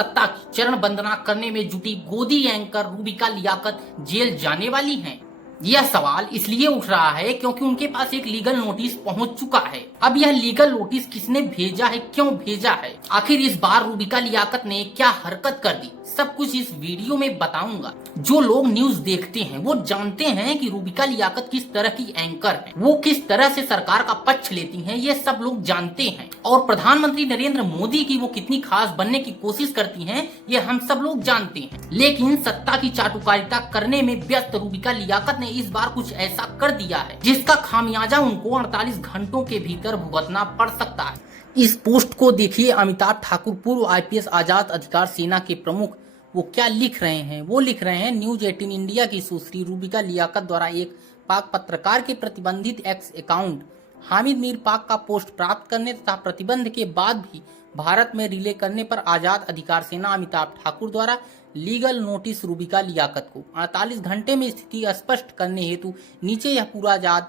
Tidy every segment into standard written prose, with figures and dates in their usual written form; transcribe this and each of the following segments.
सत्ता की चरण वंदना करने में जुटी गोदी एंकर रूबिका लियाकत जेल जाने वाली हैं? यह सवाल इसलिए उठ रहा है क्योंकि उनके पास एक लीगल नोटिस पहुंच चुका है। अब यह लीगल नोटिस किसने भेजा है, क्यों भेजा है, आखिर इस बार रूबिका लियाकत ने क्या हरकत कर दी, सब कुछ इस वीडियो में बताऊंगा। जो लोग न्यूज देखते हैं वो जानते हैं कि रूबिका लियाकत किस तरह की एंकर है, वो किस तरह से सरकार का पक्ष लेती हैं, ये सब लोग जानते हैं। और प्रधानमंत्री नरेंद्र मोदी की वो कितनी खास बनने की कोशिश करती हैं, ये हम सब लोग जानते हैं। लेकिन सत्ता की चाटुकारिता करने में व्यस्त रूबिका लियाकत ने इस बार कुछ ऐसा कर दिया है जिसका खामियाजा उनको 48 घंटों के भीतर भुगतना पड़ सकता है। इस पोस्ट को देखिए। अमिताभ ठाकुर पूर्व आईपीएस आजाद अधिकार सेना के प्रमुख वो क्या लिख रहे हैं। वो लिख रहे हैं, न्यूज 18 इंडिया की सुश्री रूबिका लियाकत द्वारा एक पाक पत्रकार के प्रतिबंधित एक्स अकाउंट हामिद मीर पाक का पोस्ट प्राप्त करने तथा प्रतिबंध के बाद भी भारत में रिले करने पर आजाद अधिकार सेना अमिताभ ठाकुर द्वारा लीगल नोटिस रूबिका लियाकत को 48 घंटे में स्थिति स्पष्ट करने हेतु नीचे यह पूरा आजाद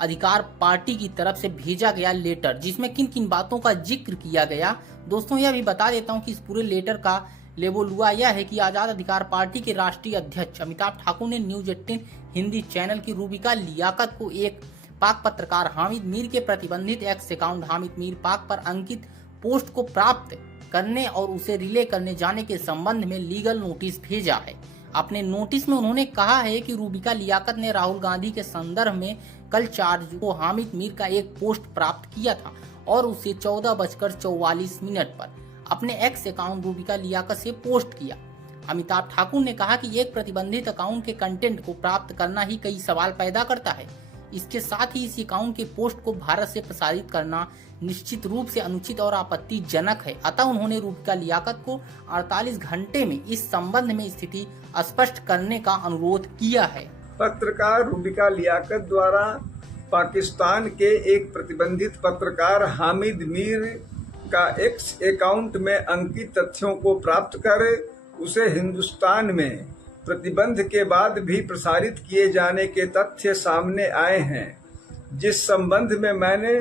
अधिकार पार्टी की तरफ से भेजा गया लेटर, जिसमें किन किन बातों का जिक्र किया गया। दोस्तों यह भी बता देता हूं कि इस पूरे लेटर का लेबल हुआ यह है कि आजाद अधिकार पार्टी के राष्ट्रीय अध्यक्ष अमिताभ ठाकुर ने न्यूज 18 हिंदी चैनल की रूबिका लियाकत को एक पाक पत्रकार हामिद मीर के प्रतिबंधित एक्स अकाउंट हामिद मीर पाक पर अंकित पोस्ट को प्राप्त करने और उसे रिले करने जाने के संबंध में लीगल नोटिस भेजा है। अपने नोटिस में उन्होंने कहा है कि रूबिका लियाकत ने राहुल गांधी के संदर्भ में कल 4 जून को हामिद मीर का एक पोस्ट प्राप्त किया था और उसे 14:44 पर अपने एक्स अकाउंट रूबिका लियाकत से पोस्ट किया। अमिताभ ठाकुर ने कहा कि एक प्रतिबंधित अकाउंट के कंटेंट को प्राप्त करना ही कई सवाल पैदा करता है। इसके साथ ही इस अकाउंट के पोस्ट को भारत से प्रसारित करना निश्चित रूप से अनुचित और आपत्तिजनक है। अतः उन्होंने रूबिका लियाकत को 48 घंटे में इस संबंध में स्थिति स्पष्ट करने का अनुरोध किया है। पत्रकार रूबिका लियाकत द्वारा पाकिस्तान के एक प्रतिबंधित पत्रकार हामिद मीर का एक्स अकाउंट में अंकित तथ्यों को प्राप्त कर उसे हिंदुस्तान में प्रतिबंध के बाद भी प्रसारित किए जाने के तथ्य सामने आए हैं, जिस संबंध में मैंने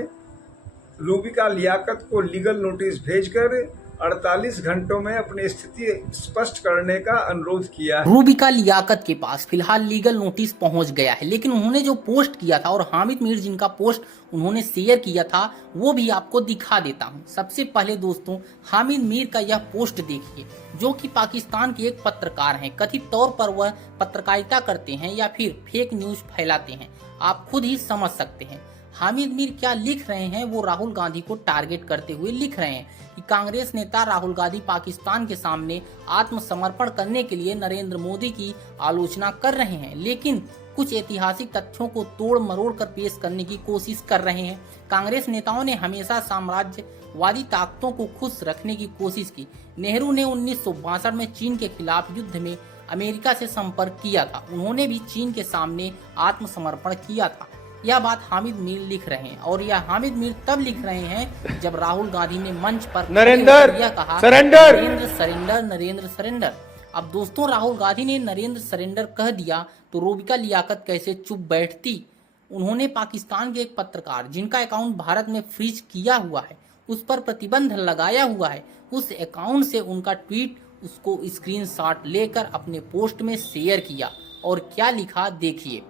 रूबिका लियाकत को लीगल नोटिस भेजकर 48 घंटों में अपनी स्थिति स्पष्ट करने का अनुरोध किया है। रूबिका लियाकत के पास फिलहाल लीगल नोटिस पहुंच गया है, लेकिन उन्होंने जो पोस्ट किया था और हामिद मीर जिनका पोस्ट उन्होंने शेयर किया था वो भी आपको दिखा देता हूं। सबसे पहले दोस्तों हामिद मीर का यह पोस्ट देखिए, जो कि पाकिस्तान के एक पत्रकार हैं। कथित तौर पर वह पत्रकारिता करते हैं या फिर फेक न्यूज फैलाते हैं, आप खुद ही समझ सकते हैं। हामिद मीर क्या लिख रहे हैं, वो राहुल गांधी को टारगेट करते हुए लिख रहे हैं कि कांग्रेस नेता राहुल गांधी पाकिस्तान के सामने आत्मसमर्पण करने के लिए नरेंद्र मोदी की आलोचना कर रहे हैं, लेकिन कुछ ऐतिहासिक तथ्यों को तोड़ मरोड़ कर पेश करने की कोशिश कर रहे हैं। कांग्रेस नेताओं ने हमेशा साम्राज्यवादी ताकतों को खुश रखने की कोशिश की। नेहरू ने 1962 में चीन के खिलाफ युद्ध में अमेरिका से संपर्क किया था, उन्होंने भी चीन के सामने आत्मसमर्पण किया था। यह बात हामिद मीर लिख रहे हैं और यह हामिद मीर तब लिख रहे हैं जब राहुल गांधी ने मंच पर नरेंद्र कहा सरेंडर, नरेंद्र सरेंडर। अब दोस्तों राहुल गांधी ने नरेंद्र सरेंडर कह दिया तो रूबिका लियाकत कैसे चुप बैठती। उन्होंने पाकिस्तान के एक पत्रकार जिनका अकाउंट भारत में फ्रीज किया हुआ है, उस पर प्रतिबंध लगाया हुआ है, उस अकाउंट से उनका ट्वीट उसको स्क्रीनशॉट लेकर अपने पोस्ट में शेयर किया और क्या लिखा देखिए।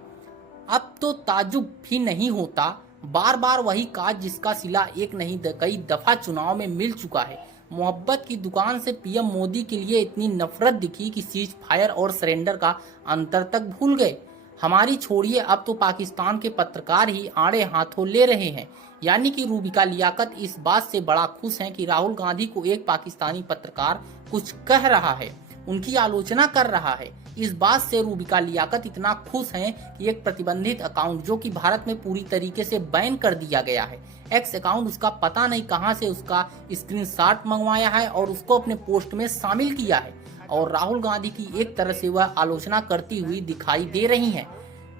अब तो ताजुब भी नहीं होता, बार बार वही काज जिसका सिला एक नहीं कई दफा चुनाव में मिल चुका है। मोहब्बत की दुकान से पीएम मोदी के लिए इतनी नफरत दिखी कि सीज फायर और सरेंडर का अंतर तक भूल गए। हमारी छोड़िए, अब तो पाकिस्तान के पत्रकार ही आड़े हाथों ले रहे हैं। यानी कि रूबिका लियाकत इस बात से बड़ा खुश हैं कि राहुल गांधी को एक पाकिस्तानी पत्रकार कुछ कह रहा है, उनकी आलोचना कर रहा है। इस बात से रूबिका लियाकत इतना खुश हैं कि एक प्रतिबंधित अकाउंट जो कि भारत में पूरी तरीके से बैन कर दिया गया है, एक्स अकाउंट, उसका पता नहीं कहां से उसका स्क्रीनशॉट मंगवाया है और उसको अपने पोस्ट में शामिल किया है और राहुल गांधी की एक तरह से वह आलोचना करती हुई दिखाई दे रही हैं।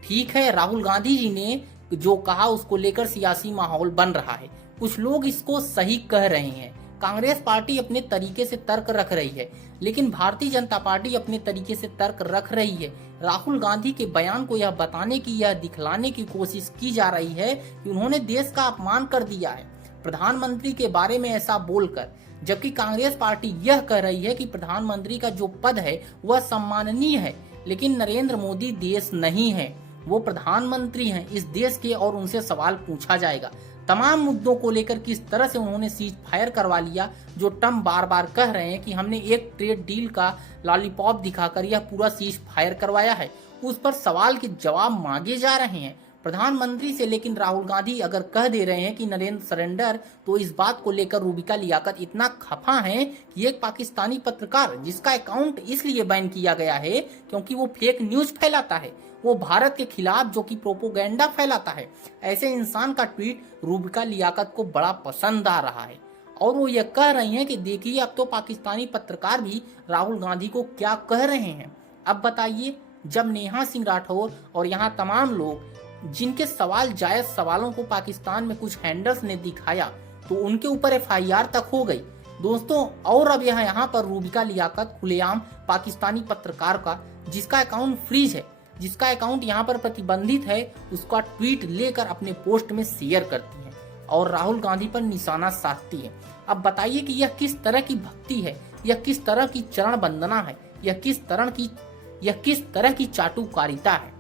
ठीक है, राहुल गांधी जी ने जो कहा उसको लेकर सियासी माहौल बन रहा है, कुछ लोग इसको सही कह रहे हैं। कांग्रेस पार्टी अपने तरीके से तर्क रख रही है, लेकिन भारतीय जनता पार्टी अपने तरीके से तर्क रख रही है। राहुल गांधी के बयान को यह बताने की, यह दिखलाने की कोशिश की जा रही है कि उन्होंने देश का अपमान कर दिया है। प्रधानमंत्री के बारे में ऐसा बोलकर, जबकि कांग्रेस पार्टी यह कह रही है कि प्रधानमंत्री का जो पद है वह सम्माननीय है, लेकिन नरेंद्र मोदी देश नहीं है, वो प्रधानमंत्री हैं इस देश के और उनसे सवाल पूछा जाएगा। तमाम मुद्दों को लेकर किस तरह से उन्होंने सीज फायर करवा लिया, जो ट्रम्प बार बार कह रहे हैं कि हमने एक ट्रेड डील का लॉलीपॉप दिखाकर यह पूरा सीज फायर करवाया है, उस पर सवाल के जवाब मांगे जा रहे हैं प्रधानमंत्री से। लेकिन राहुल गांधी अगर कह दे रहे हैं कि नरेंद्र सरेंडर, तो इस बात को लेकर रूबिका लियाकत इतना खफा हैं कि एक पाकिस्तानी पत्रकार जिसका अकाउंट इसलिए बैन किया गया है क्योंकि वो फेक न्यूज फैलाता है, वो भारत के खिलाफ जो कि प्रोपोगेंडा फैलाता है, ऐसे इंसान का ट्वीट रूबिका लियाकत को बड़ा पसंद आ रहा है और वो ये कह रही हैं कि देखिए अब तो पाकिस्तानी पत्रकार भी राहुल गांधी को क्या कह रहे हैं। अब बताइए, जब नेहा सिंह राठौर और यहाँ तमाम लोग जिनके सवाल जायज सवालों को पाकिस्तान में कुछ हैंडल्स ने दिखाया तो उनके ऊपर FIR तक हो गई दोस्तों। और अब यहाँ पर रूबिका लियाकत खुलेआम पाकिस्तानी पत्रकार का जिसका अकाउंट फ्रीज है, जिसका अकाउंट यहाँ पर प्रतिबंधित है, उसका ट्वीट लेकर अपने पोस्ट में शेयर करती है और राहुल गांधी पर निशाना साधती है। अब बताइए कि यह किस तरह की भक्ति है, यह किस तरह की चरण वंदना है, यह किस तरह की चाटुकारिता है।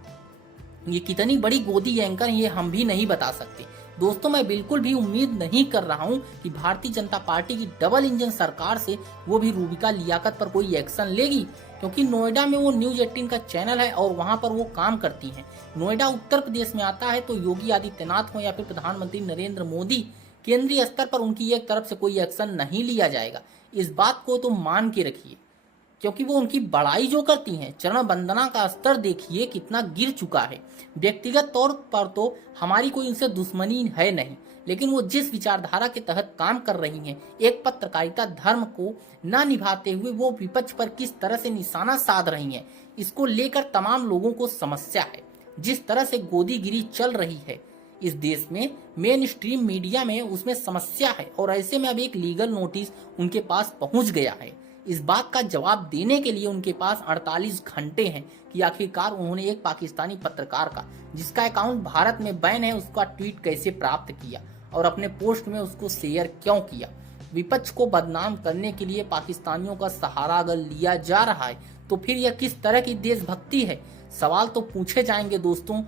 ये कितनी बड़ी गोदी एंकर ये हम भी नहीं बता सकते दोस्तों। मैं बिल्कुल भी उम्मीद नहीं कर रहा हूं कि भारतीय जनता पार्टी की डबल इंजन सरकार से वो भी रूबिका लियाकत पर कोई एक्शन लेगी, क्योंकि नोएडा में वो न्यूज 18 का चैनल है और वहां पर वो काम करती हैं। नोएडा उत्तर प्रदेश में आता है, तो योगी आदित्यनाथ हो या फिर प्रधानमंत्री नरेंद्र मोदी, केंद्रीय स्तर पर उनकी एक तरफ से कोई एक्शन नहीं लिया जाएगा। इस बात को तो मान के रखिए, क्योंकि वो उनकी बड़ाई जो करती हैं, चरण वंदना का स्तर देखिए कितना गिर चुका है। व्यक्तिगत तौर पर तो हमारी कोई उनसे दुश्मनी है नहीं, लेकिन वो जिस विचारधारा के तहत काम कर रही हैं, एक पत्रकारिता धर्म को न निभाते हुए वो विपक्ष पर किस तरह से निशाना साध रही हैं, इसको लेकर तमाम लोगों को समस्या है। जिस तरह से गोदीगिरी चल रही है इस देश में मेन स्ट्रीम मीडिया में, उसमें समस्या है और ऐसे में अब एक लीगल नोटिस उनके पास पहुंच गया है। इस बात का जवाब देने के लिए उनके पास 48 घंटे हैं कि आखिरकार उन्होंने एक पाकिस्तानी पत्रकार का जिसका अकाउंट भारत में बैन है उसका ट्वीट कैसे प्राप्त किया और अपने पोस्ट में उसको शेयर क्यों किया। विपक्ष को बदनाम करने के लिए पाकिस्तानियों का सहारा अगर लिया जा रहा है तो फिर यह किस तरह की देशभक्ति है, सवाल तो पूछे जाएंगे दोस्तों।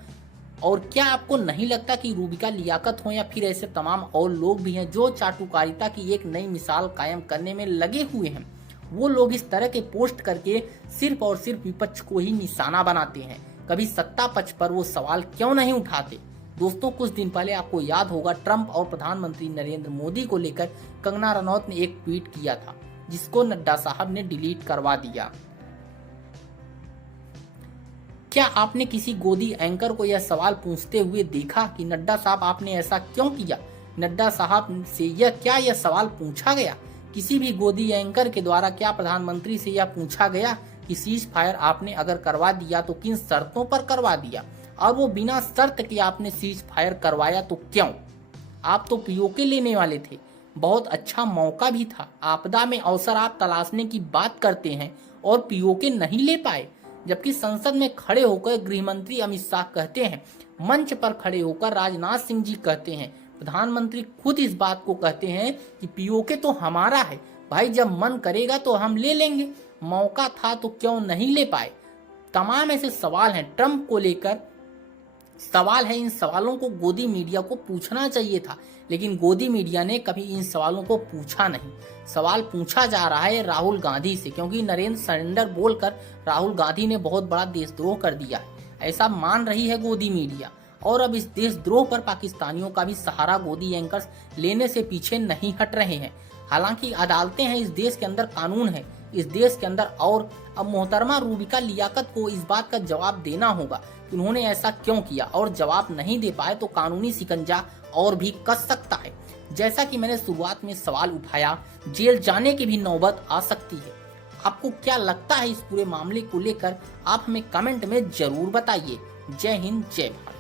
और क्या आपको नहीं लगता कि रूबिका लियाकत हो या फिर ऐसे तमाम और लोग भी हैं जो चाटुकारिता की एक नई मिसाल कायम करने में लगे हुए हैं, वो लोग इस तरह के पोस्ट करके सिर्फ और सिर्फ विपक्ष को ही निशाना बनाते हैं, कभी सत्ता पक्ष पर वो सवाल क्यों नहीं उठाते। दोस्तों, कुछ दिन पहले आपको याद होगा ट्रंप और प्रधानमंत्री नरेंद्र मोदी को लेकर कंगना रनौत ने एक ट्वीट किया था जिसको नड्डा साहब ने डिलीट करवा दिया। क्या आपने किसी गोदी एंकर को यह सवाल पूछते हुए देखा कि नड्डा साहब आपने ऐसा क्यों किया? नड्डा साहब से यह सवाल पूछा गया? किसी भी गोदी एंकर के द्वारा क्या प्रधानमंत्री से यह पूछा गया कि सीज फायर आपने अगर करवा दिया तो किन शर्तों पर करवा दिया, और वो बिना शर्त के आपने सीज फायर करवाया तो क्यों? आप तो पीओके लेने वाले थे, बहुत अच्छा मौका भी था, आपदा में अवसर आप तलाशने की बात करते हैं और पीओके नहीं ले पाए। जबकि संसद में खड़े होकर गृहमंत्री अमित शाह कहते हैं, मंच पर खड़े होकर राजनाथ सिंह जी कहते हैं, प्रधानमंत्री खुद इस बात को कहते हैं कि पीओके तो हमारा है भाई, जब मन करेगा तो हम ले लेंगे, मौका था तो क्यों नहीं ले पाए। तमाम ऐसे सवाल हैं ट्रंप को लेकर, सवाल है, इन सवालों को गोदी मीडिया को पूछना चाहिए था, लेकिन गोदी मीडिया ने कभी इन सवालों को पूछा नहीं। सवाल पूछा जा रहा है राहुल गांधी से, क्योंकि नरेंद्र सरेंडर बोलकर राहुल गांधी ने बहुत बड़ा देशद्रोह कर दिया है, ऐसा मान रही है गोदी मीडिया। और अब इस देशद्रोह पर पाकिस्तानियों का भी सहारा गोदी एंकर्स लेने से पीछे नहीं हट रहे हैं। हालांकि अदालतें हैं, इस देश के अंदर कानून है, इस देश के अंदर, और अब मोहतरमा रूबिका लियाकत को इस बात का जवाब देना होगा कि उन्होंने ऐसा क्यों किया, और जवाब नहीं दे पाए तो कानूनी शिकंजा और भी कस सकता है। जैसा कि मैंने शुरुआत में सवाल उठाया, जेल जाने की भी नौबत आ सकती है। आपको क्या लगता है इस पूरे मामले को लेकर, आप हमें कमेंट में जरूर बताइए। जय हिंद, जय भारत।